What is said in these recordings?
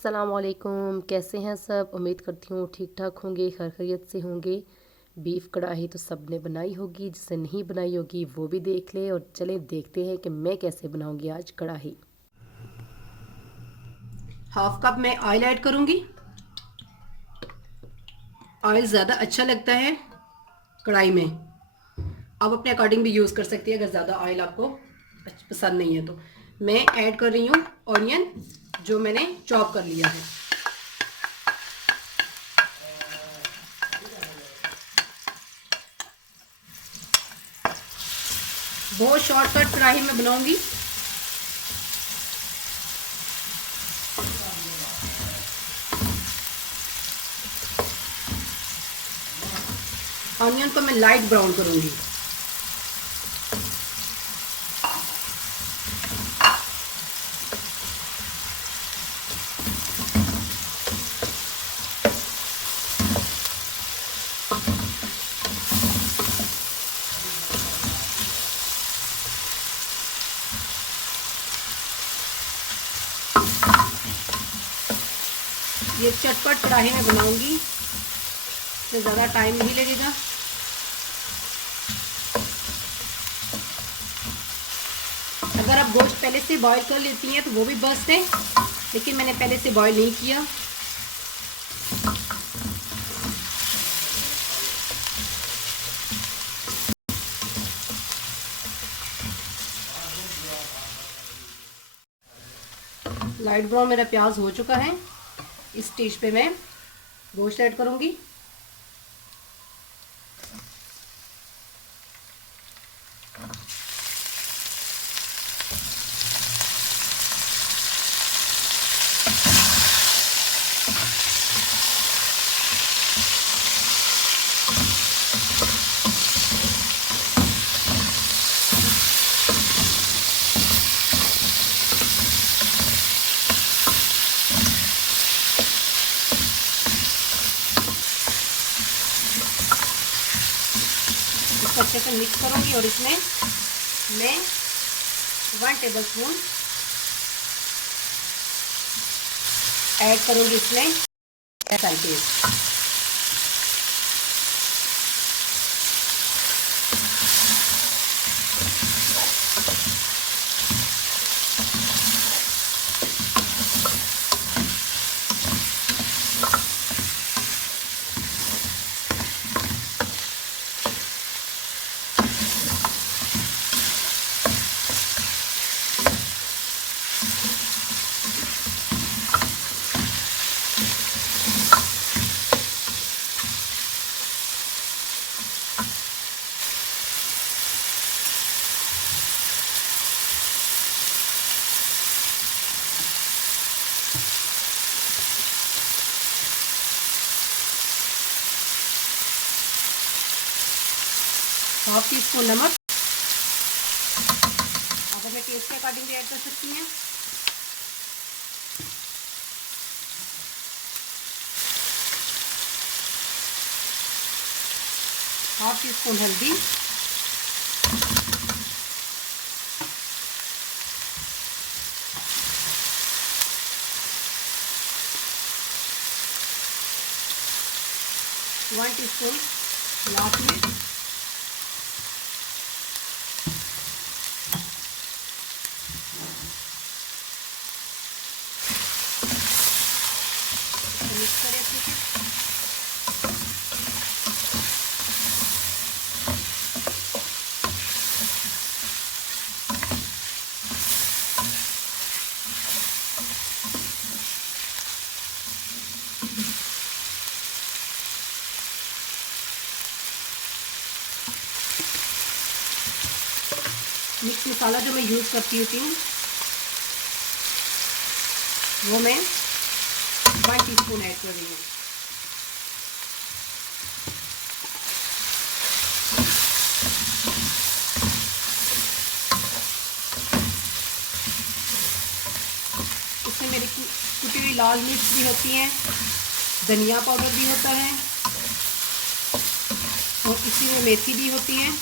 अस्सलामुअलैकुम, कैसे हैं सब। उम्मीद करती हूँ ठीक ठाक होंगे, खैर खैरियत से होंगे। बीफ कढ़ाई तो सब ने बनाई होगी, जिसने नहीं बनाई होगी वो भी देख ले। और चलें देखते हैं कि मैं कैसे बनाऊंगी आज कढ़ाई। हाफ कप में ऑयल ऐड करूंगी। ऑयल ज़्यादा अच्छा लगता है कढ़ाई में। आप अपने अकॉर्डिंग भी यूज़ कर सकती है अगर ज़्यादा ऑयल आपको पसंद नहीं है तो। मैं ऐड कर रही हूँ ऑनियन जो मैंने चॉप कर लिया है। बहुत शॉर्टकट कढ़ाई में बनाऊंगी। ऑनियन को मैं लाइट ब्राउन करूंगी। ये चटपट कढ़ाई में बनाऊंगी, इसमें ज़्यादा टाइम नहीं लगेगा। अगर आप गोश्त पहले से बॉईल कर लेती हैं तो वो भी बेस्ट है, लेकिन मैंने पहले से बॉईल नहीं किया। लाइट ब्राउन मेरा प्याज हो चुका है। इस स्टेज पे मैं गोश्त ऐड करूंगी। इसको अच्छे से मिक्स करूंगी और इसमें मैं 1 टेबलस्पून ऐड करूंगी इसमें मसाला पेस्ट। हाफ टी स्पून नमक, आप अपने टेस्ट के अकॉर्डिंग भी ऐड कर सकती हैं। हाफ टी स्पून हल्दी, वन टीस्पून लाल मिर्च, मिक्स करें अच्छे से। मिक्स मसाला जो मैं यूज़ करती होती हूँ वो मैं 1 टीस्पून ऐड कर रही हूँ। इसमें मेरी कुटी हुई लाल मिर्च भी होती है, धनिया पाउडर भी होता है और इसी में मेथी भी होती है।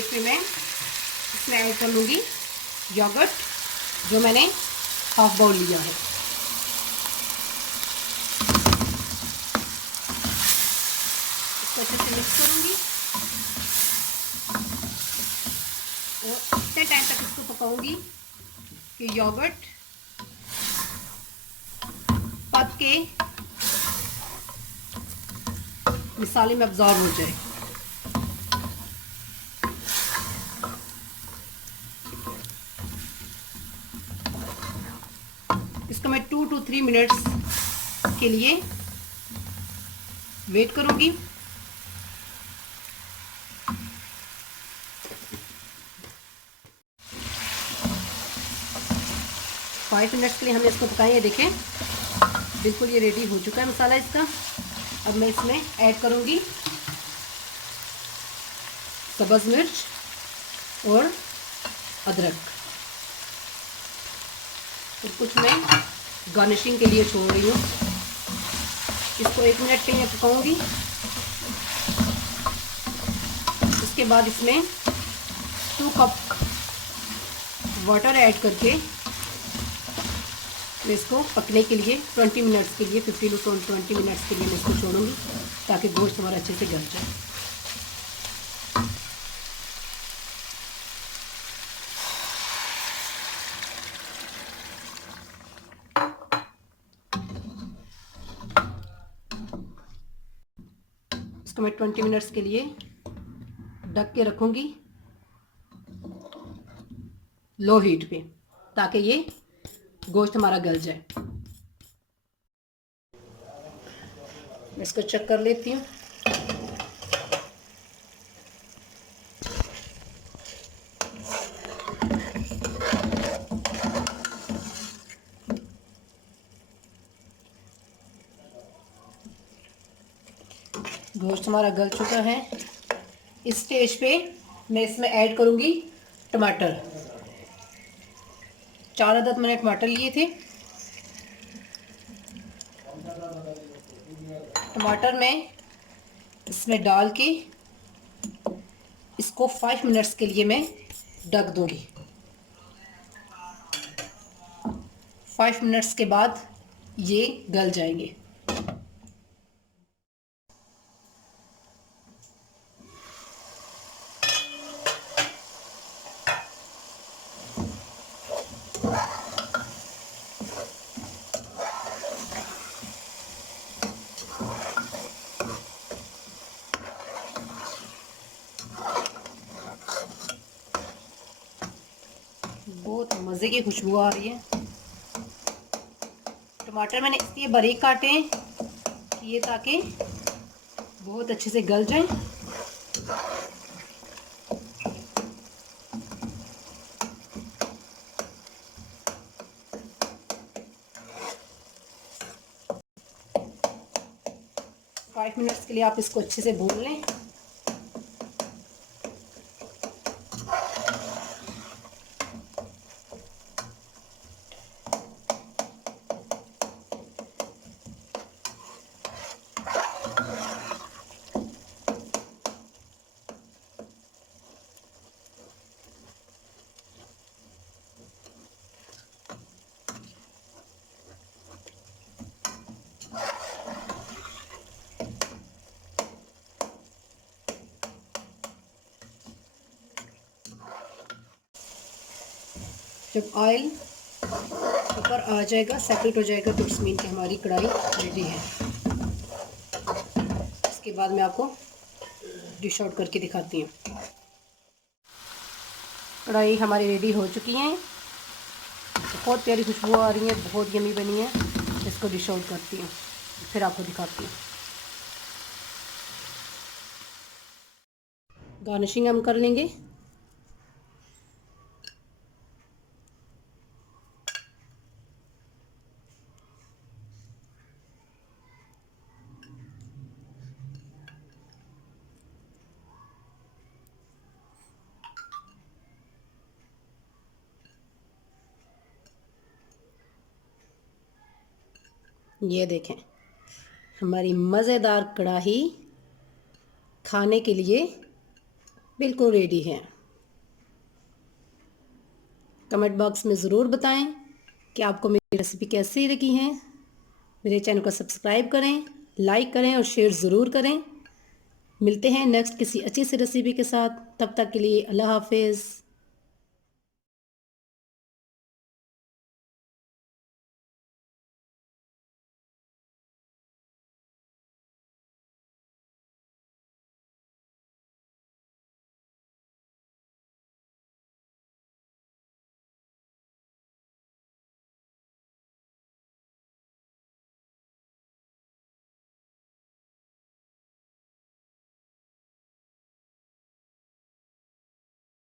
स्टेज पे मैं इसमें ऐड कर लूँगी योगर्ट, जो मैंने हाफ बाउल लिया है। इसको अच्छे से मिक्स करूँगी और इतने टाइम तक इसको पकाऊंगी कि योगर्ट पक के मसाले में अब्जॉर्ब हो जाए। इसको मैं 2 to 3 मिनट्स के लिए वेट करूंगी। 5 मिनट्स के लिए हमने इसको पकाया है। देखें बिल्कुल ये रेडी हो चुका है मसाला इसका। अब मैं इसमें ऐड करूंगी सब्ज़ मिर्च और अदरक, और कुछ मैं गार्निशिंग के लिए छोड़ रही हूँ। इसको 1 मिनट के लिए पकाऊंगी। उसके बाद इसमें 2 कप वाटर ऐड करके मैं इसको पकने के लिए 20 मिनट्स के लिए 15 to 20 मिनट्स के लिए मैं इसको छोड़ूंगी, ताकि गोश्त हमारा अच्छे से गल जाए। इसको मैं 20 मिनट्स के लिए ढक के रखूंगी लो हीट पे, ताकि ये गोश्त हमारा गल जाए। मैं इसको चेक कर लेती हूँ। गोश्त हमारा गल चुका है। इस स्टेज पे मैं इसमें ऐड करूँगी टमाटर। 4 अदद मैंने टमाटर लिए थे। टमाटर में इसमें डाल के इसको 5 मिनट्स के लिए मैं ढक दूँगी। 5 मिनट्स के बाद ये गल जाएंगे। बहुत मज़े की खुशबू आ रही है। टमाटर मैंने इसलिए बारीक काटे हैं कि ये ताकि बहुत अच्छे से गल जाएं। फाइव मिनट्स के लिए आप इसको अच्छे से भून लें। जब ऑयल ऊपर आ जाएगा, सेपरेट हो जाएगा, तो इट्स मीन कि हमारी कढ़ाई रेडी है। इसके बाद मैं आपको डिश आउट करके दिखाती हूँ। कढ़ाई हमारी रेडी हो चुकी है। बहुत प्यारी खुशबू आ रही है, बहुत यमी बनी है। इसको डिश आउट करती हूँ, फिर आपको दिखाती हूँ। गार्निशिंग हम कर लेंगे। ये देखें हमारी मज़ेदार कढ़ाई खाने के लिए बिल्कुल रेडी है। कमेंट बॉक्स में ज़रूर बताएं कि आपको मेरी रेसिपी कैसी लगी है। मेरे चैनल को सब्सक्राइब करें, लाइक करें और शेयर ज़रूर करें। मिलते हैं नेक्स्ट किसी अच्छी सी रेसिपी के साथ। तब तक के लिए अल्लाह हाफिज़।